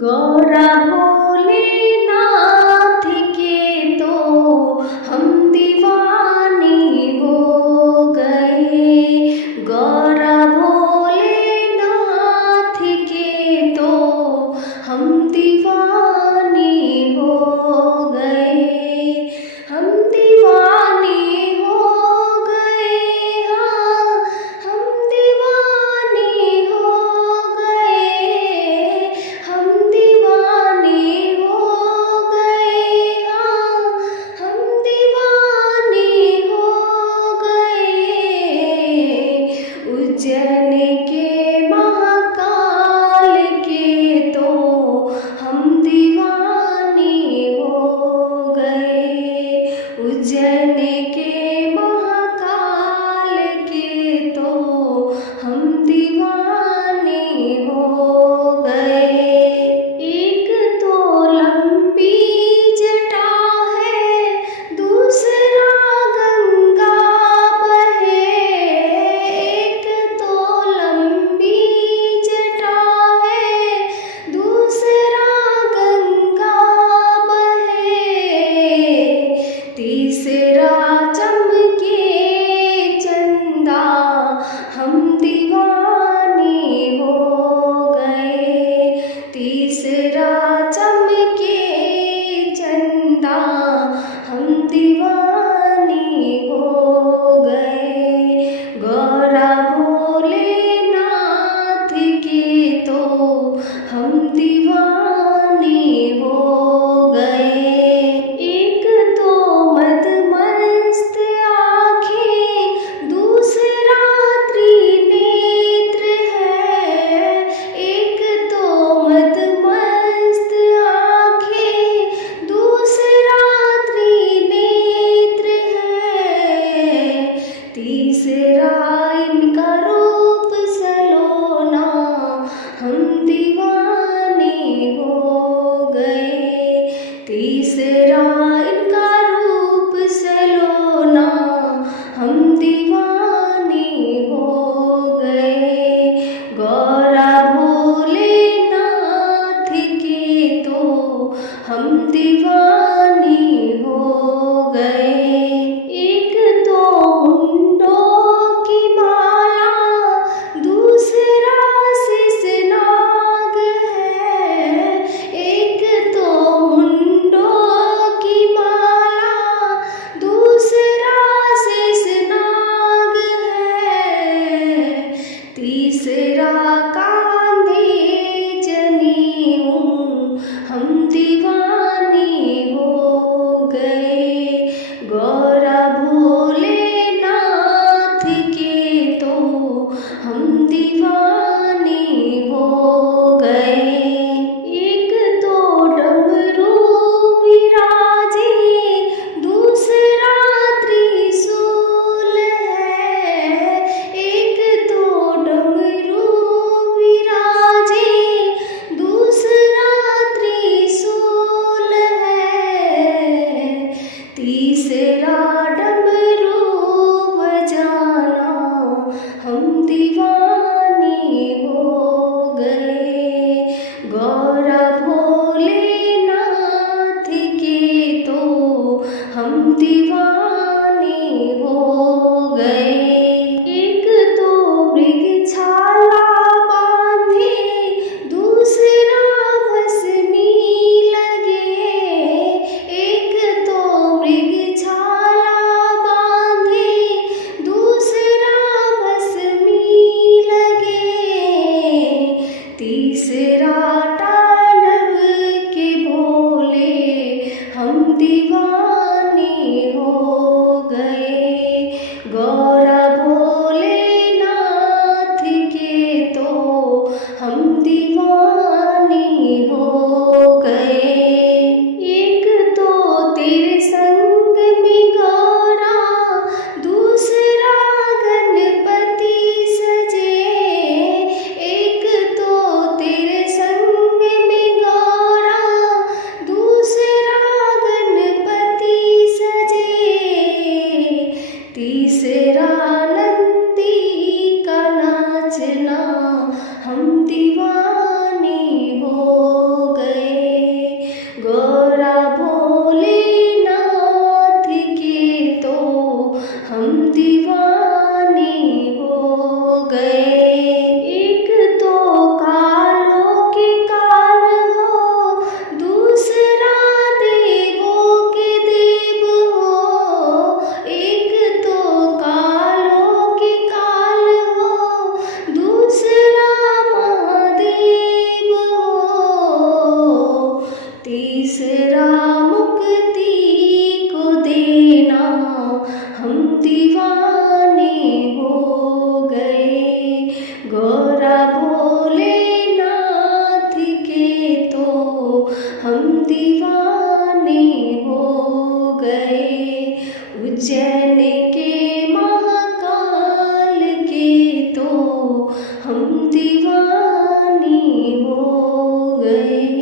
गौरा भोलेनाथ के तो हम दीवाने हो गए। गौरा भोलेनाथ के तो हम दीवाने हो गए। हम दीवाने हो गए, हाँ हम दीवाने हो गए। हम दीवाने हो गए, हाँ हम दीवाने हो गए। उज्जैन के महाकाल के तो हम दीवाने हो गए। उज्जैन के महाकाल के तो हम दीवाने हो गए। एक तो लंबी जटा है, दूसरा गंगा बहे। एक तो लंबी जटा है, दूसरा गंगा बहे। तीसरा चमके चंदा, हम दीवाने हो गए। तीसरा चमके चंदा, हम दीवाने हो गए। गौरा भोलेनाथ के तो हम दीवाने हो गए। एक तो मदमस्त आँखें, दूसरा त्रिनेत्र है। एक तो मदमस्त आँखें, दूसरा त्रिनेत्र है। तीसरा इनका रूप सलोना, हम दीवाने हो गए। तीसरा इनका रूप सलोना, हम दीवाने हो गए। गौरा भोलेनाथ के तो हम दीवाने हो गए। एक तो मुंडों की माला, दूसरा शेषनाग है। एक तो मुंडों की माला, दूसरा शेषनाग है। तीसरा कांधे जनेऊ, हम दीवाने हो गए। गौरा भोलेनाथ के तो हम दीवाने हो गए। एक तो डमरू विराजे, दूसरा त्रिशूल है। एक तो डमरू विराजे, दूसरा त्रिशूल है। तीसरा डमरू बजाना, हम दीवाने हो गए। गौरा भोलेनाथ के तो हम दीवाने हो गए। एक तो मृगछाला बांधे, दूसरा भस्मी लगे। एक तो मृगछाला बांधे, दूसरा भस्मी लगे। तीसरा तांडव के भोले, हम दीवाने हो गए। गौरा भोलेनाथ के तो हम दीवाने हो गए। एक तो तेरे संग में गौरा, दूसरा गणपति सजे। एक तो तेरे संग दीवाने हो गए। उज्जैन के महाकाल के तो हम दीवाने हो गए।